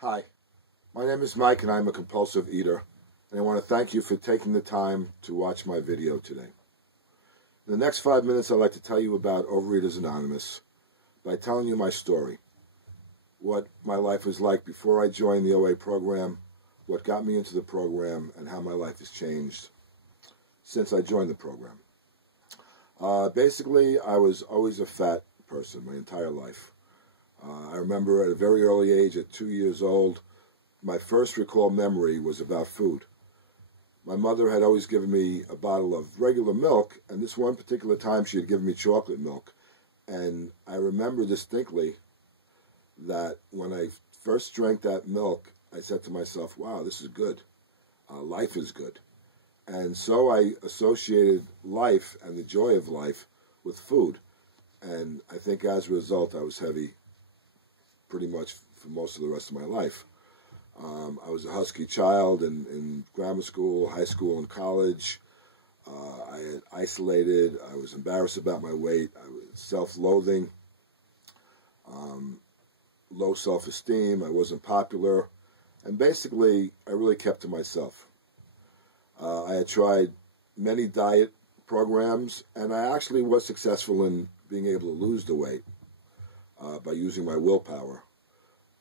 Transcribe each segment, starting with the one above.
Hi, my name is Mike and I'm a compulsive eater, and I want to thank you for taking the time to watch my video today. In the next 5 minutes, I'd like to tell you about Overeaters Anonymous by telling you my story, what my life was like before I joined the OA program, what got me into the program, and how my life has changed since I joined the program. Basically, I was always a fat person my entire life. I remember at a very early age, at 2 years old, my first recall memory was about food. My mother had always given me a bottle of regular milk, and this one particular time she had given me chocolate milk. And I remember distinctly that when I first drank that milk, I said to myself, wow, this is good. Life is good. And so I associated life and the joy of life with food. And I think as a result, I was heavy pretty much for most of the rest of my life. I was a husky child in grammar school, high school, and college. I had isolated. I was embarrassed about my weight. I was self-loathing, low self-esteem. I wasn't popular. And basically, I really kept to myself. I had tried many diet programs, and I actually was successful in being able to lose the weight by using my willpower.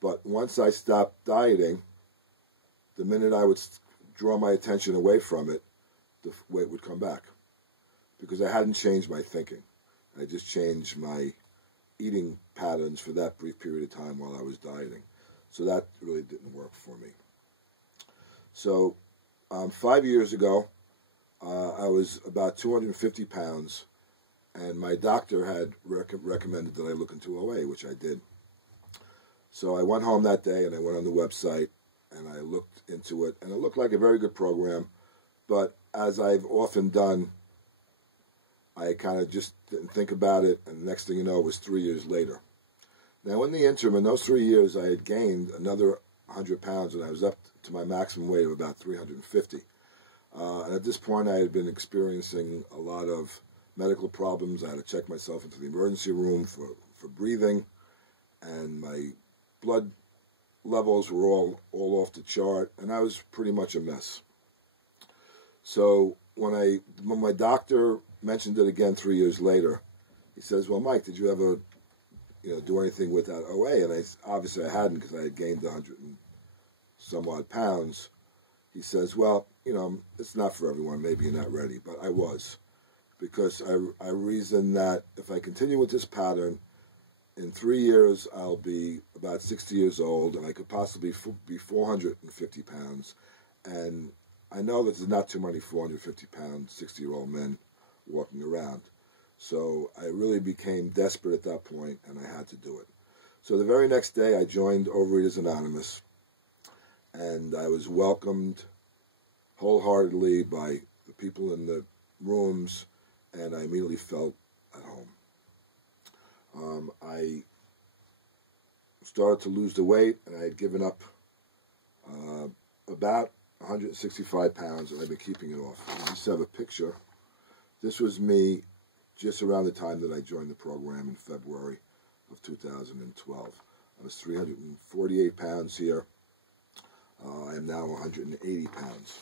But once I stopped dieting, the minute I would draw my attention away from it, the weight would come back. Because I hadn't changed my thinking. I just changed my eating patterns for that brief period of time while I was dieting. So that really didn't work for me. So 5 years ago, I was about 250 pounds, and my doctor had recommended that I look into OA, which I did. So I went home that day, and I went on the website, and I looked into it, and it looked like a very good program, but as I've often done, I kind of just didn't think about it, and the next thing you know, it was 3 years later. Now, in the interim, in those 3 years, I had gained another 100 pounds, and I was up to my maximum weight of about 350. And at this point, I had been experiencing a lot of medical problems. I had to check myself into the emergency room for breathing, and my blood levels were all off the chart, and I was pretty much a mess. So when my doctor mentioned it again 3 years later, he says, well, Mike, did you ever do anything without OA? And obviously I hadn't, because I had gained 100 and some odd pounds. He says, well, it's not for everyone. Maybe you're not ready. But I was, because I reasoned that if I continue with this pattern, in 3 years I'll be about 60 years old, and I could possibly be 450 pounds. And I know that there's not too many 450-pound, 60-year-old men walking around. So I really became desperate at that point, and I had to do it. So the very next day, I joined Overeaters Anonymous, and I was welcomed wholeheartedly by the people in the rooms, and I immediately felt at home. I started to lose the weight, and I had given up about 165 pounds, and I've been keeping it off. I just have a picture. This was me just around the time that I joined the program in February of 2012. I was 348 pounds here. I am now 180 pounds.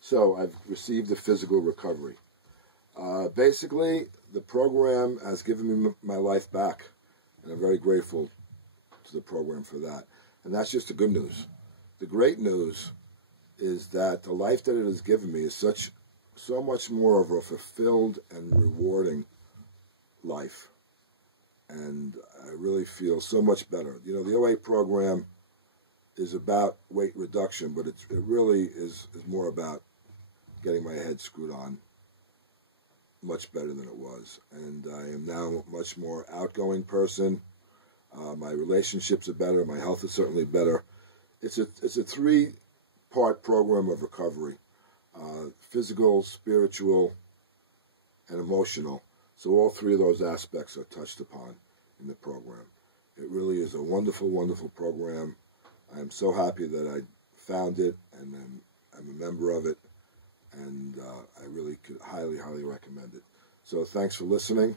So I've received a physical recovery. Basically, the program has given me my life back, and I'm very grateful to the program for that. And that's just the good news. The great news is that the life that it has given me is so much more of a fulfilled and rewarding life. And I really feel so much better. The OA program is about weight reduction, but it really is more about getting my head screwed on much better than it was. And I am now a much more outgoing person. My relationships are better. My health is certainly better. It's a 3-part program of recovery. Physical, spiritual, and emotional. So all 3 of those aspects are touched upon in the program. It really is a wonderful, wonderful program. I'm so happy that I found it, and I'm a member of it, and I really could highly, highly recommend it. So thanks for listening.